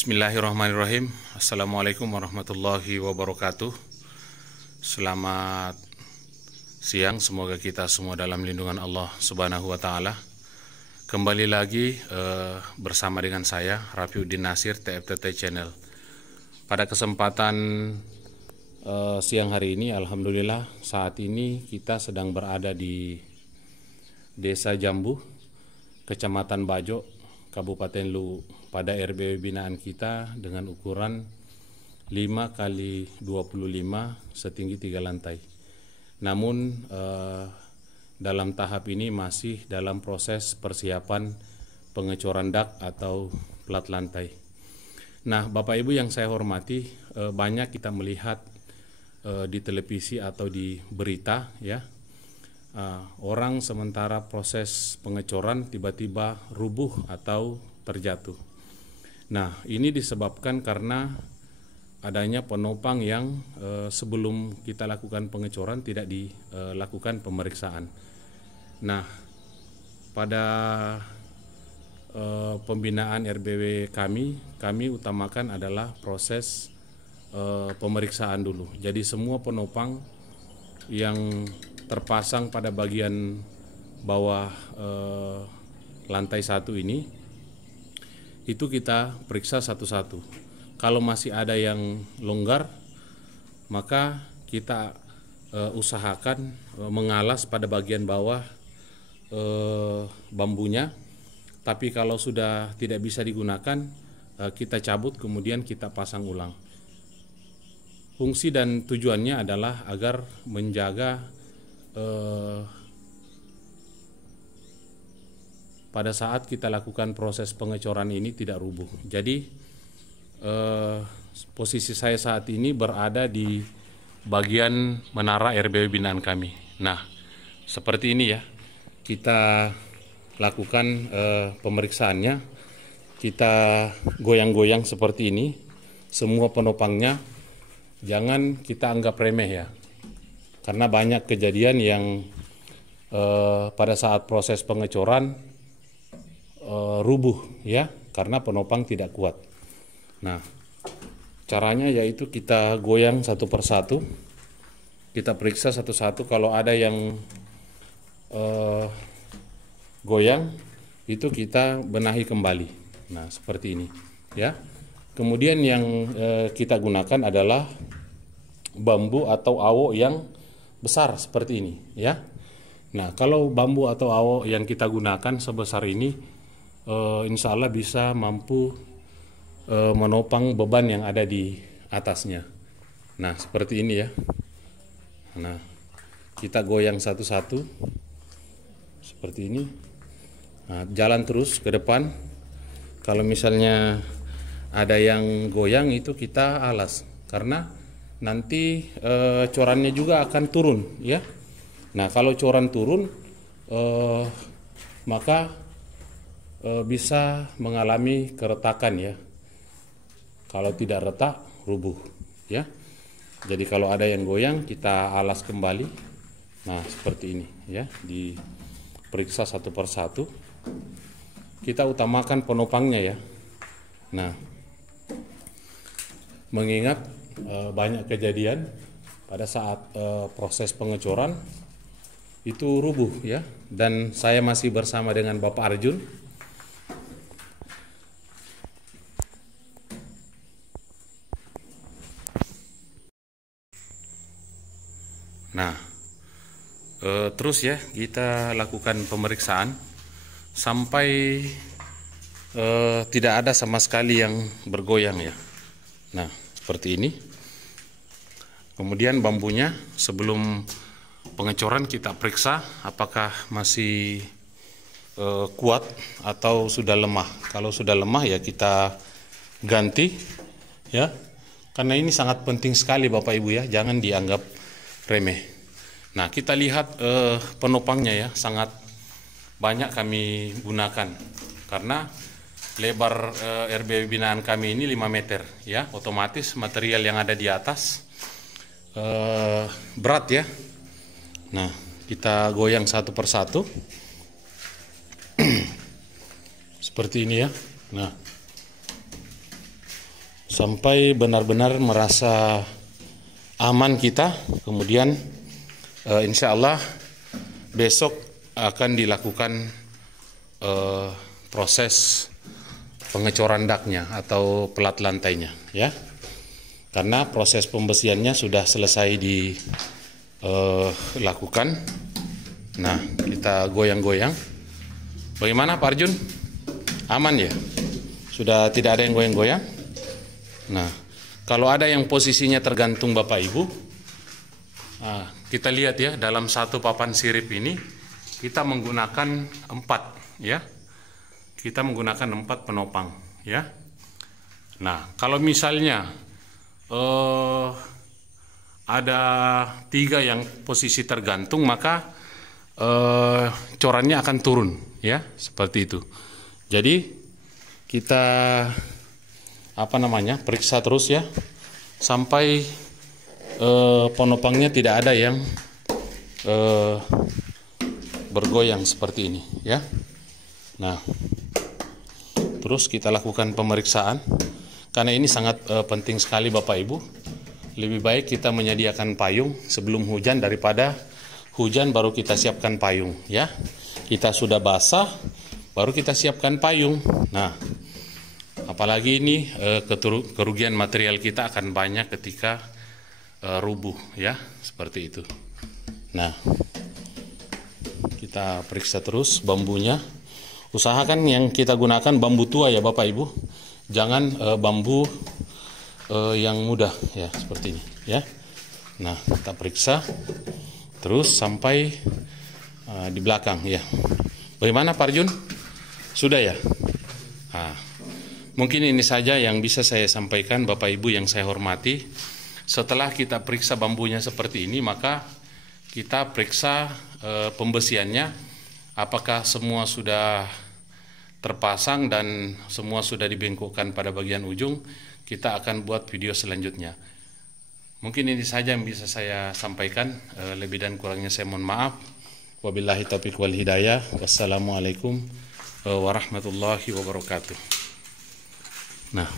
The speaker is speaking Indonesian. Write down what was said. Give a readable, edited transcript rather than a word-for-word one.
Bismillahirrahmanirrahim. Assalamualaikum warahmatullahi wabarakatuh. Selamat siang, semoga kita semua dalam lindungan Allah Subhanahu wa Ta'ala. Kembali lagi bersama dengan saya, Rafiuddin Nasir, TFTT Channel. Pada kesempatan siang hari ini, alhamdulillah, saat ini kita sedang berada di Desa Jambu, Kecamatan Bajo, Kabupaten Luwu, pada RBW binaan kita dengan ukuran 5 x 25 setinggi 3 lantai. Namun dalam tahap ini masih dalam proses persiapan pengecoran dak atau plat lantai. Nah, Bapak Ibu yang saya hormati, banyak kita melihat di televisi atau di berita ya, orang sementara proses pengecoran tiba-tiba rubuh atau terjatuh. Nah, ini disebabkan karena adanya penopang yang sebelum kita lakukan pengecoran tidak dilakukan pemeriksaan. Nah, pada pembinaan RBW kami utamakan adalah proses pemeriksaan dulu. Jadi semua penopang yang terpasang pada bagian bawah lantai 1 ini, itu kita periksa satu-satu. Kalau masih ada yang longgar, maka kita usahakan mengalas pada bagian bawah bambunya. Tapi kalau sudah tidak bisa digunakan, kita cabut kemudian kita pasang ulang. Fungsi dan tujuannya adalah agar menjaga pada saat kita lakukan proses pengecoran ini tidak rubuh. Jadi posisi saya saat ini berada di bagian menara RBW binaan kami. Nah, seperti ini ya, kita lakukan pemeriksaannya. Kita goyang-goyang seperti ini, semua penopangnya. Jangan kita anggap remeh ya, karena banyak kejadian yang pada saat proses pengecoran rubuh ya, karena penopang tidak kuat. Nah, caranya yaitu kita goyang satu persatu, kita periksa satu-satu. Kalau ada yang goyang, itu kita benahi kembali. Nah, seperti ini ya. Kemudian yang kita gunakan adalah bambu atau awo yang besar seperti ini ya. Nah, kalau bambu atau awo yang kita gunakan sebesar ini, insya Allah bisa mampu menopang beban yang ada di atasnya. Nah, seperti ini ya. Nah, kita goyang satu-satu seperti ini. Nah, jalan terus ke depan. Kalau misalnya ada yang goyang, itu kita alas, karena nanti corannya juga akan turun ya. Nah, kalau coran turun maka bisa mengalami keretakan ya. Kalau tidak retak, rubuh ya. Jadi kalau ada yang goyang, kita alas kembali. Nah, seperti ini ya, diperiksa satu persatu. Kita utamakan penopangnya ya. Nah, mengingat banyak kejadian pada saat proses pengecoran itu rubuh ya. Dan saya masih bersama dengan Bapak Arjun. Nah, terus ya kita lakukan pemeriksaan sampai tidak ada sama sekali yang bergoyang ya. Nah, seperti ini. Kemudian bambunya sebelum pengecoran kita periksa apakah masih kuat atau sudah lemah. Kalau sudah lemah ya kita ganti ya. Karena ini sangat penting sekali Bapak Ibu ya, jangan dianggap remeh. Nah, kita lihat penopangnya ya, sangat banyak kami gunakan karena lebar RBW binaan kami ini 5 meter ya. Otomatis material yang ada di atas berat ya. Nah, kita goyang satu persatu seperti ini ya. Nah, sampai benar-benar merasa aman kita. Kemudian insya Allah besok akan dilakukan proses pengecoran daknya atau pelat lantainya, ya. Karena proses pembersihannya sudah selesai dilakukan. Nah, kita goyang-goyang. Bagaimana Pak Arjun? Aman ya? Sudah tidak ada yang goyang-goyang? Nah, kalau ada yang posisinya tergantung Bapak Ibu, kita lihat ya, dalam satu papan sirip ini kita menggunakan 4, ya. Kita menggunakan 4 penopang, ya. Nah, kalau misalnya ada 3 yang posisi tergantung, maka corannya akan turun, ya, seperti itu. Jadi kita periksa terus ya, sampai penopangnya tidak ada yang bergoyang seperti ini, ya. Nah, terus kita lakukan pemeriksaan, karena ini sangat penting sekali Bapak Ibu. Lebih baik kita menyediakan payung sebelum hujan daripada hujan baru kita siapkan payung, ya. Kita sudah basah baru kita siapkan payung. Nah, apalagi ini kerugian material kita akan banyak ketika rubuh, ya, seperti itu. Nah, kita periksa terus bambunya. Usahakan yang kita gunakan bambu tua ya Bapak Ibu. Jangan bambu yang muda, ya, seperti ini, ya. Nah, kita periksa terus sampai di belakang, ya. Bagaimana Pak Arjun? Sudah ya? Nah, mungkin ini saja yang bisa saya sampaikan Bapak Ibu yang saya hormati. Setelah kita periksa bambunya seperti ini, maka kita periksa pembersihannya, apakah semua sudah terpasang dan semua sudah dibengkokkan pada bagian ujung. Kita akan buat video selanjutnya. Mungkin ini saja yang bisa saya sampaikan. Lebih dan kurangnya saya mohon maaf. Wabillahi taufiq wal hidayah. Wassalamualaikum warahmatullahi wabarakatuh. Nah,